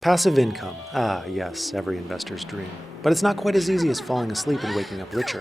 Passive income. Ah, yes, every investor's dream. But it's not quite as easy as falling asleep and waking up richer.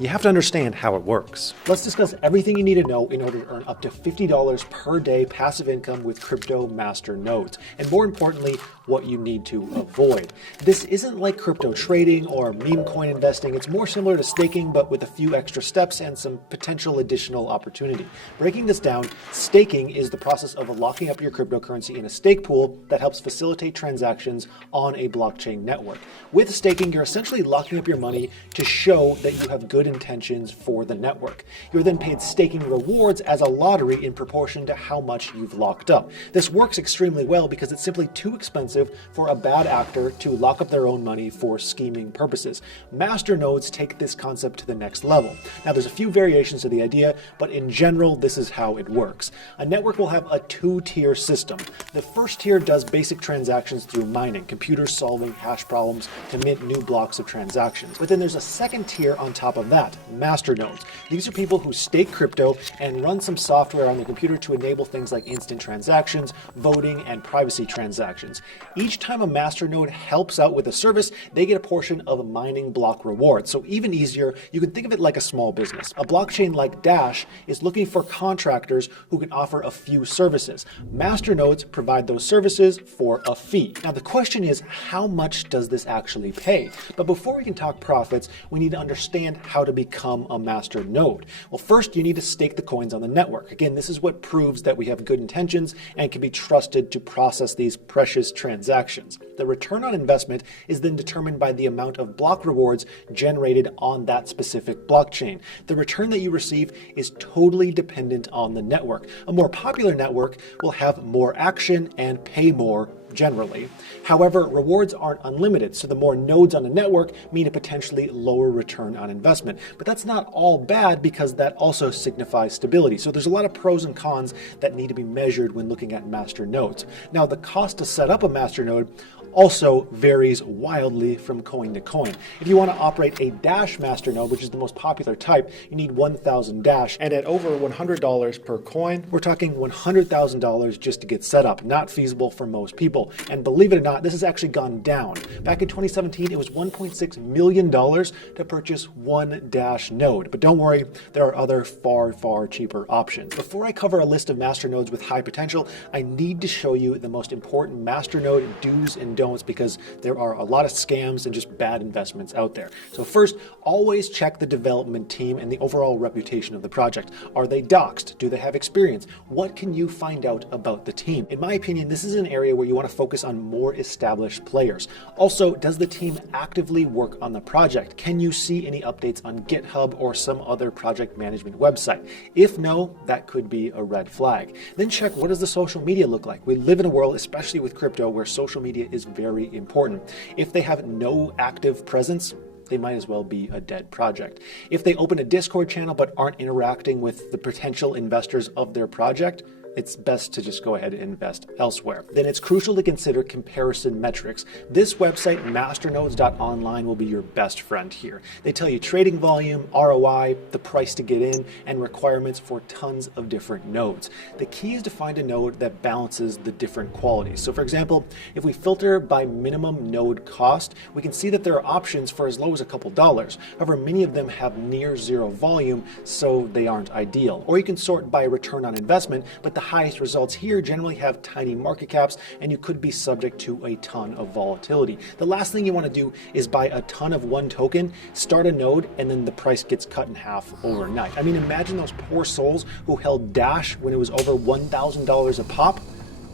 You have to understand how it works. Let's discuss everything you need to know in order to earn up to $50 per day passive income with crypto master nodes, and more importantly, what you need to avoid. This isn't like crypto trading or meme coin investing. It's more similar to staking, but with a few extra steps and some potential additional opportunity. Breaking this down, staking is the process of locking up your cryptocurrency in a stake pool that helps facilitate transactions on a blockchain network. With staking, you're essentially locking up your money to show that you have good intentions for the network. You're then paid staking rewards as a lottery in proportion to how much you've locked up. This works extremely well because it's simply too expensive for a bad actor to lock up their own money for scheming purposes. Masternodes take this concept to the next level. Now, there's a few variations to the idea, but in general, this is how it works. A network will have a two-tier system. The first tier does basic transactions through mining, computers solving hash problems to mint new blocks of transactions. But then there's a second tier on top of that, masternodes. These are people who stake crypto and run some software on the computer to enable things like instant transactions, voting, and privacy transactions. Each time a masternode helps out with a service, they get a portion of a mining block reward. So even easier, you can think of it like a small business. A blockchain like Dash is looking for contractors who can offer a few services. Masternodes provide those services for a fee. Now the question is, how much does this actually pay? But before we can talk profits, we need to understand how to become a master node. Well, first you need to stake the coins on the network. Again, this is what proves that we have good intentions and can be trusted to process these precious transactions. The return on investment is then determined by the amount of block rewards generated on that specific blockchain. The return that you receive is totally dependent on the network. A more popular network will have more action and pay more generally. However, rewards aren't unlimited, so the more nodes on a network mean a potentially lower return on investment. But that's not all bad because that also signifies stability. So there's a lot of pros and cons that need to be measured when looking at master nodes. Now, the cost to set up a master node also varies wildly from coin to coin. If you want to operate a Dash masternode, which is the most popular type, you need 1,000 Dash, and at over $100 per coin, we're talking $100,000 just to get set up. Not feasible for most people. And believe it or not, this has actually gone down. Back in 2017, it was $1.6 million to purchase one Dash node. But don't worry, there are other far, far cheaper options. Before I cover a list of masternodes with high potential, I need to show you the most important masternode do's and don'ts because there are a lot of scams and just bad investments out there. So first, always check the development team and the overall reputation of the project. Are they doxed? Do they have experience? What can you find out about the team? In my opinion, this is an area where you want to focus on more established players. Also, does the team actively work on the project? Can you see any updates on GitHub or some other project management website? If no, that could be a red flag. Then check, what does the social media look like? We live in a world, especially with crypto, where social media is very important. If they have no active presence, they might as well be a dead project. If they open a Discord channel but aren't interacting with the potential investors of their project, it's best to just go ahead and invest elsewhere. Then it's crucial to consider comparison metrics. This website, masternodes.online, will be your best friend here. They tell you trading volume, ROI, the price to get in, and requirements for tons of different nodes. The key is to find a node that balances the different qualities. So for example, if we filter by minimum node cost, we can see that there are options for as low as a couple dollars. However, many of them have near zero volume, so they aren't ideal. Or you can sort by return on investment, but the highest results here generally have tiny market caps, and you could be subject to a ton of volatility. The last thing you want to do is buy a ton of one token, start a node, and then the price gets cut in half overnight. I mean, imagine those poor souls who held Dash when it was over $1,000 a pop.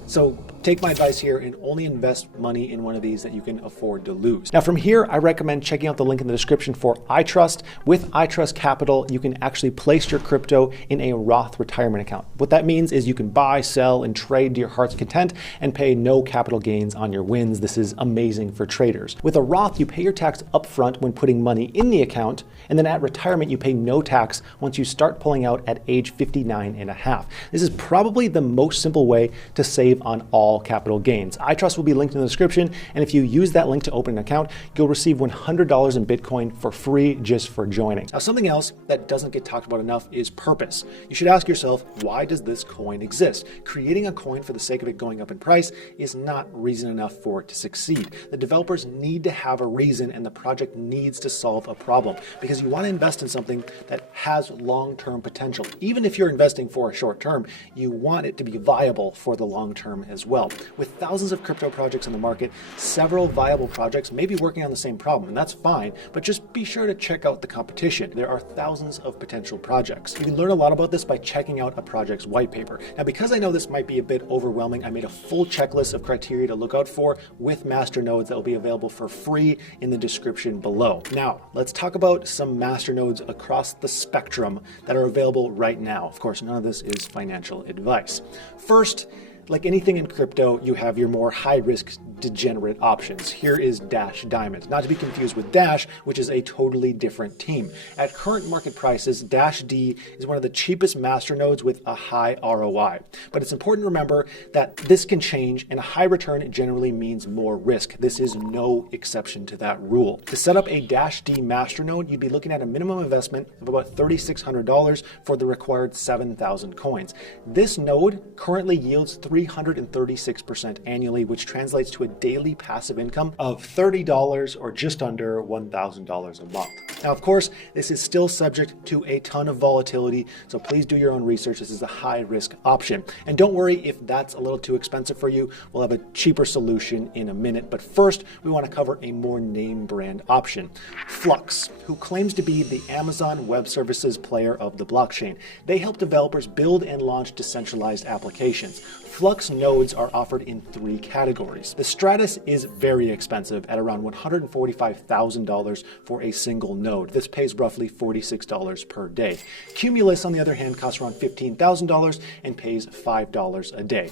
So take my advice here and only invest money in one of these that you can afford to lose. Now from here, I recommend checking out the link in the description for iTrust. With iTrust Capital, you can actually place your crypto in a Roth retirement account. What that means is you can buy, sell, and trade to your heart's content and pay no capital gains on your wins. This is amazing for traders. With a Roth, you pay your tax upfront when putting money in the account, and then at retirement, you pay no tax once you start pulling out at age 59 and a half. This is probably the most simple way to save save on all capital gains. iTrust will be linked in the description, and if you use that link to open an account, you'll receive $100 in Bitcoin for free just for joining. Now, something else that doesn't get talked about enough is purpose. You should ask yourself, why does this coin exist? Creating a coin for the sake of it going up in price is not reason enough for it to succeed. The developers need to have a reason, and the project needs to solve a problem, because you want to invest in something that has long-term potential. Even if you're investing for a short term, you want it to be viable for the long term as well. With thousands of crypto projects on the market, several viable projects may be working on the same problem, and that's fine, but just be sure to check out the competition. There are thousands of potential projects. You can learn a lot about this by checking out a project's white paper. Now, because I know this might be a bit overwhelming, I made a full checklist of criteria to look out for with masternodes that will be available for free in the description below. Now, let's talk about some masternodes across the spectrum that are available right now. Of course, none of this is financial advice. First, like anything in crypto, you have your more high-risk degenerate options. Here is Dash Diamond, not to be confused with Dash, which is a totally different team. At current market prices, Dash D is one of the cheapest masternodes with a high ROI. But it's important to remember that this can change, and a high return generally means more risk. This is no exception to that rule. To set up a Dash D masternode, you'd be looking at a minimum investment of about $3,600 for the required 7,000 coins. This node currently yields 336% annually, which translates to a daily passive income of $30 or just under $1,000 a month. Now, of course, this is still subject to a ton of volatility, so please do your own research. This is a high-risk option. And don't worry if that's a little too expensive for you. We'll have a cheaper solution in a minute. But first, we want to cover a more name brand option. Flux, who claims to be the Amazon Web Services player of the blockchain. They help developers build and launch decentralized applications. Flux nodes are offered in 3 categories. The Stratus is very expensive at around $145,000 for a single node. This pays roughly $46 per day. Cumulus, on the other hand, costs around $15,000 and pays $5 a day.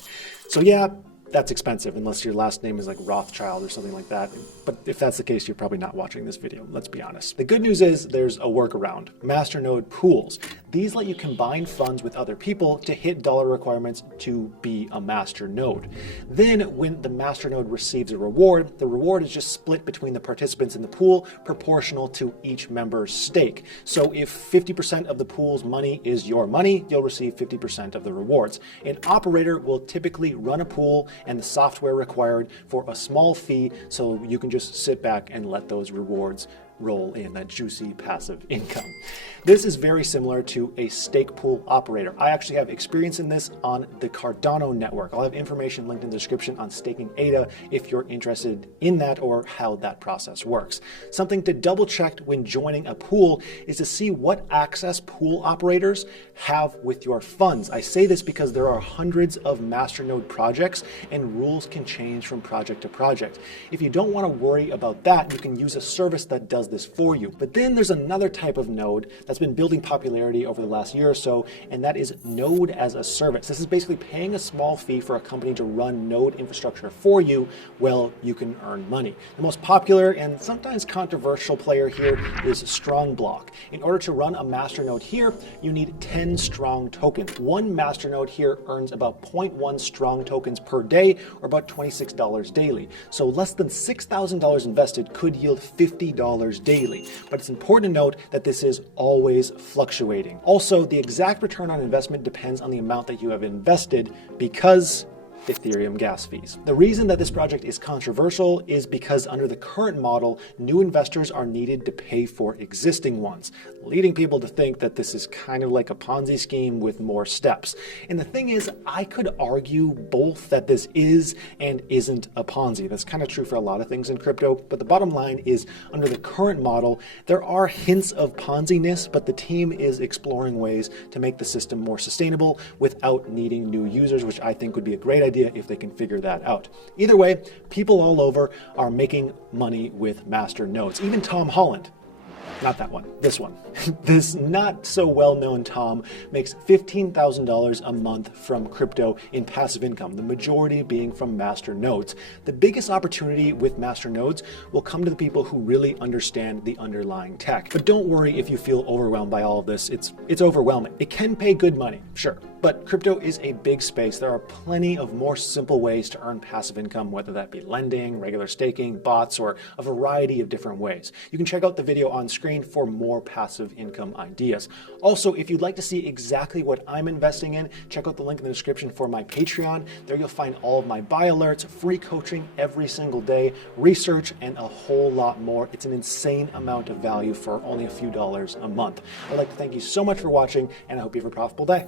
So yeah, that's expensive unless your last name is like Rothschild or something like that. But if that's the case, you're probably not watching this video, let's be honest. The good news is there's a workaround. Masternode pools. These let you combine funds with other people to hit dollar requirements to be a master node. Then when the masternode receives a reward, the reward is just split between the participants in the pool proportional to each member's stake. So if 50% of the pool's money is your money, you'll receive 50% of the rewards. An operator will typically run a pool and the software required for a small fee, so you can just sit back and let those rewards roll in, that juicy passive income. This is very similar to a stake pool operator. I actually have experience in this on the Cardano network. I'll have information linked in the description on staking ADA if you're interested in that or how that process works. Something to double check when joining a pool is to see what access pool operators have with your funds. I say this because there are hundreds of masternode projects and rules can change from project to project. If you don't want to worry about that, you can use a service that does this for you. But then there's another type of node that's been building popularity over the last year or so, and that is node as a service. This is basically paying a small fee for a company to run node infrastructure for you while you can earn money. The most popular and sometimes controversial player here is Strongblock. In order to run a masternode here, you need 10 strong tokens. One masternode here earns about 0.1 strong tokens per day, or about $26 daily. So less than $6,000 invested could yield $50 daily. But it's important to note that this is always fluctuating. Also, the exact return on investment depends on the amount that you have invested because Ethereum gas fees. The reason that this project is controversial is because under the current model, new investors are needed to pay for existing ones, leading people to think that this is kind of like a Ponzi scheme with more steps. And the thing is, I could argue both that this is and isn't a Ponzi. That's kind of true for a lot of things in crypto, but the bottom line is under the current model, there are hints of Ponzi-ness, but the team is exploring ways to make the system more sustainable without needing new users, which I think would be a great idea if they can figure that out. Either way, people all over are making money with master nodes. Even Tom Holland Not that one, this one. This not so well-known Tom makes $15,000 a month from crypto in passive income, the majority being from masternodes. The biggest opportunity with masternodes will come to the people who really understand the underlying tech. But don't worry if you feel overwhelmed by all of this. It's overwhelming. It can pay good money, sure. But crypto is a big space. There are plenty of more simple ways to earn passive income, whether that be lending, regular staking, bots, or a variety of different ways. You can check out the video on screen for more passive income ideas. Also, if you'd like to see exactly what I'm investing in, check out the link in the description for my Patreon. There you'll find all of my buy alerts, free coaching every single day, research, and a whole lot more. It's an insane amount of value for only a few dollars a month. I'd like to thank you so much for watching, and I hope you have a profitable day.